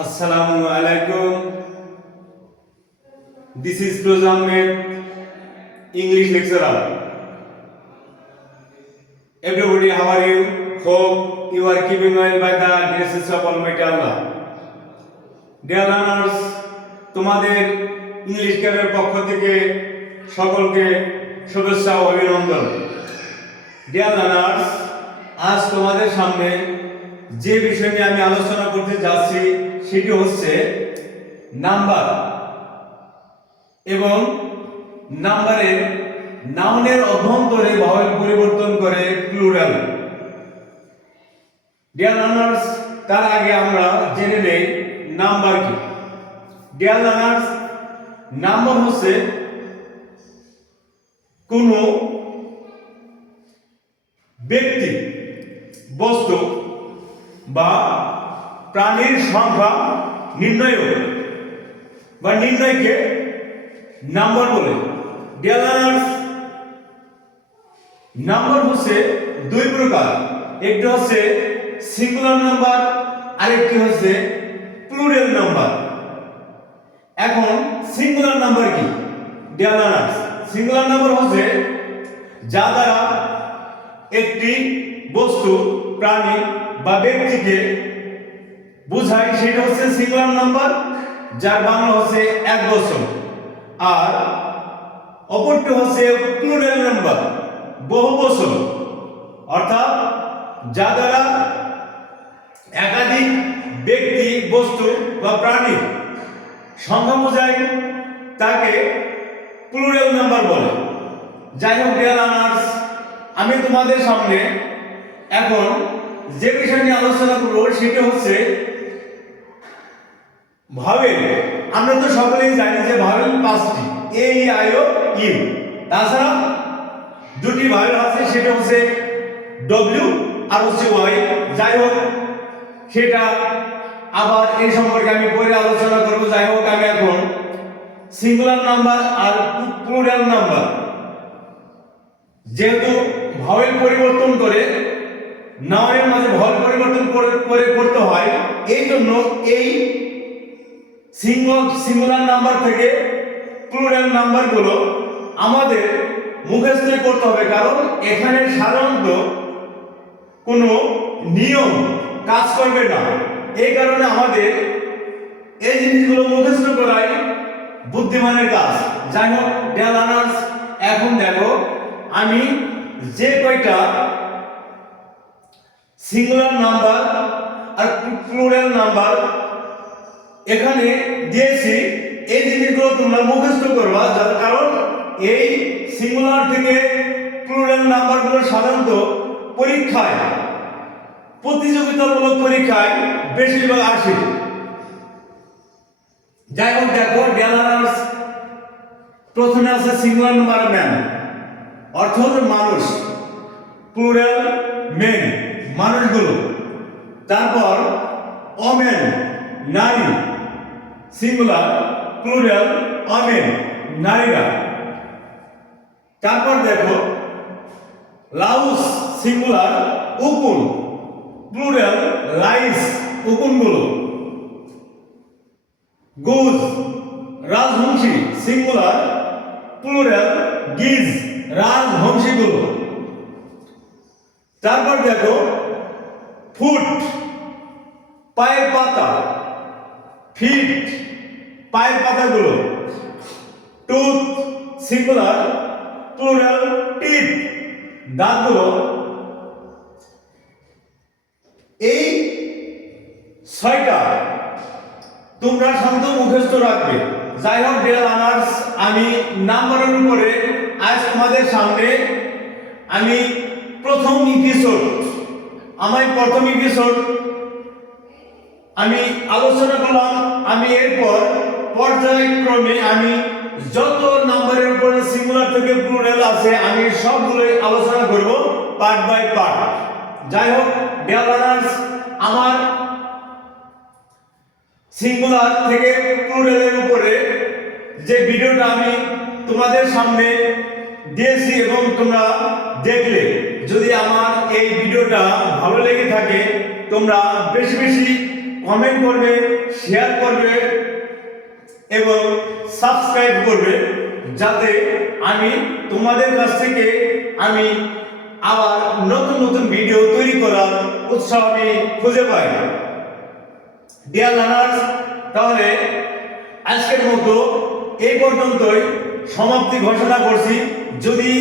Assalamu alaikum. This is Firoz Ahmed, English lecturer. Everybody, how are you? Hope you are keeping well by the graces of Almighty Allah. Dear learners, তোমাদের English ক্যাম্পের পক্ষ থেকে সকলকে শুভেচ্ছা ও অভিনন্দন। Dear learners, আজ তোমাদের সামনে যে বিষয় নিয়ে আমি আলোচনা করতে যাচ্ছি সেটি হচ্ছে নাম্বার এবং নাম্বারের নাউনের অভ্যন্তরে ভাবের পরিবর্তন করে প্লুরাল। ডিয়ার লার্নার্স, তার আগে আমরা জেনে নেই নাম্বার কি। ডিয়ার লার্নার্স, নাম্বার হচ্ছে কোনো ব্যক্তি, বস্তু বা প্রাণীর সংখ্যা নির্ণয় বা নির্ণয়কে নাম্বার বলে। ডিয়ার লার্নার্স, নাম্বার হচ্ছে দুই প্রকার, একটি হচ্ছে সিঙ্গুলার নাম্বার, আরেকটি হচ্ছে প্লুরাল নাম্বার। এখন সিঙ্গুলার নাম্বার কি? ডিয়ার লার্নার্স, সিঙ্গুলার নাম্বার হচ্ছে যা দ্বারা একটি বস্তু, প্রাণী বা ব্যক্তিকে বোঝায়, সেটা হচ্ছে সিঙ্গুলার নাম্বার, যার বাংলা হচ্ছে এক বচন। আর অপরটি হচ্ছে প্লুরাল নাম্বার, বহু বচন, অর্থাৎ যা দ্বারা একাধিক ব্যক্তি, বস্তু বা প্রাণী সংখ্যা বোঝায় তাকে প্লুরাল নাম্বার বলে। যাই হোক ডিয়ার লার্নার্স, আমি তোমাদের সামনে এখন যে বিষয় নিয়ে আলোচনা করবো সেটা হচ্ছে ভাওয়েল। আমরা তো সকলেই জানি যে ভাওয়েল পাঁচটি, এ ই আই ও ইউ। তাছাড়া দুটি ভাওয়েল আছে, সেটা হচ্ছে ডব্লিউ আর হচ্ছে ওয়াই। যাই হোক, সেটা আবার এই সম্পর্কে আমি পরে আলোচনা করব। যাই হোক, আমি এখন সিঙ্গুলার নাম্বার আর প্লুরাল নাম্বার, যেহেতু ভাওয়েল পরিবর্তন করে নাউনের মাঝে ভাওয়েল পরিবর্তন করে করতে হয়, এই জন্য এই সিঙ্গুলার নাম্বার থেকে প্লুরাল নাম্বারগুলো আমাদের মুখস্থ করতে হবে, কারণ এখানে সাধারণত কোনো নিয়ম কাজ করবে না। এই কারণে আমাদের এই জিনিসগুলো মুখস্থ করাই বুদ্ধিমানের কাজ। যাই হোক ডিয়ার লার্নার্স, এখন দেখো আমি যে কয়টা সিঙ্গুলার নাম্বার আর প্লুরাল নাম্বার এখানে দিয়েছি, এই জিনিসগুলো তোমরা মুখস্থ করবা, যার কারণ এই সিঙ্গুলার থেকে প্লুরাল নাম্বারগুলো সাধারণত পরীক্ষায়, প্রতিযোগিতামূলক পরীক্ষায় বেশিরভাগ আসে। যাই হোক দেখো ডিয়ার লার্নার্স, প্রথমে আছে সিঙ্গুলার নাম্বার ম্যান, অর্থ হচ্ছে মানুষ, প্লুরাল মেন, মানুষগুলো। তারপর ওমেন, নারী, সিঙ্গুলার, প্লুরাল ওমেন, নারীরা। তারপর দেখো লাউস, সিঙ্গুলার, উকুন, প্লুরাল লাইস, উকুনগুলো। গুজ, রাজবংশী, সিঙ্গুলার, প্লুরাল গিজ, রাজবংশীগুলো। তারপর দেখো ফুট, পায়ের পাতা, ফিট, পায়ের পাতাগুলো। টুথ, সিঙ্গুলার, প্লুরাল টিথ, দাঁতগুলো। এই ছয়টা তোমরা শান্ত মুখস্থ রাখবে। যাই হোক ডিয়ার লার্নার্স, আমি নাম্বারের উপরে আজ তোমাদের সামনে আমি প্রথম এপিসোড আমি আলোচনা করলাম। আমি এরপর পর্যায়ক্রমে আমি যত নাম্বারের উপরে সিঙ্গুলার থেকে প্লুরাল আছে আমি সবগুলোই আলোচনা করব পার্ট বাই পার্ট। যাই হোক ডিয়ার লার্নার্স, আমার সিঙ্গুলার থেকে প্লুরালের উপরে যে ভিডিওটা আমি তোমাদের সামনে দিয়েছি এবং তোমরা দেখলে, যদি আমার এই ভিডিওটা ভালো লেগে থাকে তোমরা বেশি বেশি কমেন্ট করবে, শেয়ার করবে এবং সাবস্ক্রাইব করবে, যাতে আমি তোমাদের কাছ থেকে আমি আবার নতুন নতুন ভিডিও তৈরি করার উৎসাহ আমি খুঁজে পাই। ডিয়ার লার্নার্স, তাহলে আজকের মতো এই পর্যন্তই সমাপ্তি ঘোষণা করছি। যদি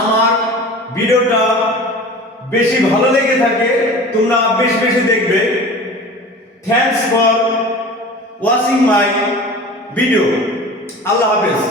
আমার ভিডিওটা বেশি ভালো লেগে থাকে তোমরা বেশি বেশি দেখবে। Thanks for watching my video. আল্লাহ হাফেজ।